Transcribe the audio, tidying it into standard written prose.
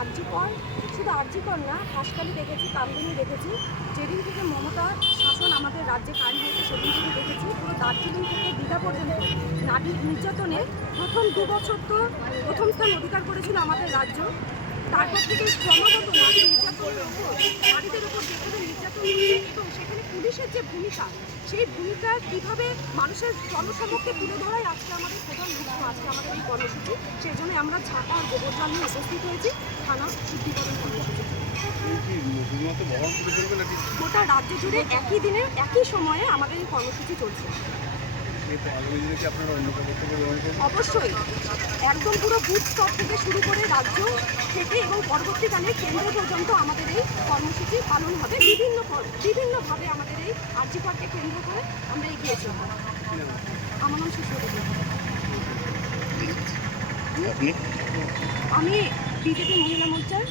আরজিকর, শুধু আরজিকর না, হাসখালি দেখেছি, কামদুনি দেখেছি। যেদিন থেকে মমতার শাসন আমাদের রাজ্যে কায়েম হয়েছে সেদিন থেকে দেখেছি পুরো দার্জিলিং থেকে দীঘা পর্যন্ত নারী নির্যাতনে প্রথম 2 বছর তো প্রথম স্থান অধিকার করেছিল আমাদের রাজ্য। তারপর থেকে ক্রমাগত নারী নির্যাতনের উপর, নারীদের উপর যেভাবে নির্যাতন হচ্ছে এবং সেখানে পুলিশের যে ভূমিকা, সেই ভূমিকা কীভাবে মানুষের জনসমক্ষে তুলে ধরাই আজকে আমাদের প্রধান লক্ষ্য, আজকে আমাদের এই কর্মসূচি। সেই জন্য আমরা ঝাঁটা আর গোবর জল নিয়ে উপস্থিত হয়েছি থানা শুদ্ধিকরণ কর্মসূচি। গোটা রাজ্য জুড়ে একই দিনে একই সময়ে আমাদের এই কর্মসূচি চলছে। অবশ্যই একদম পুরো বুথ স্তর থেকে শুরু করে রাজ্য থেকে এবং পরবর্তীকালে কেন্দ্র পর্যন্ত আমাদের এই কর্মসূচি পালন হবে। বিভিন্নভাবে আমাদের এই আরজিকরকে কেন্দ্র করে আমরা এগিয়ে চলব। আমার নাম সুস্মিতা দেবী। আমি বিজেপি মহিলা মোর্চার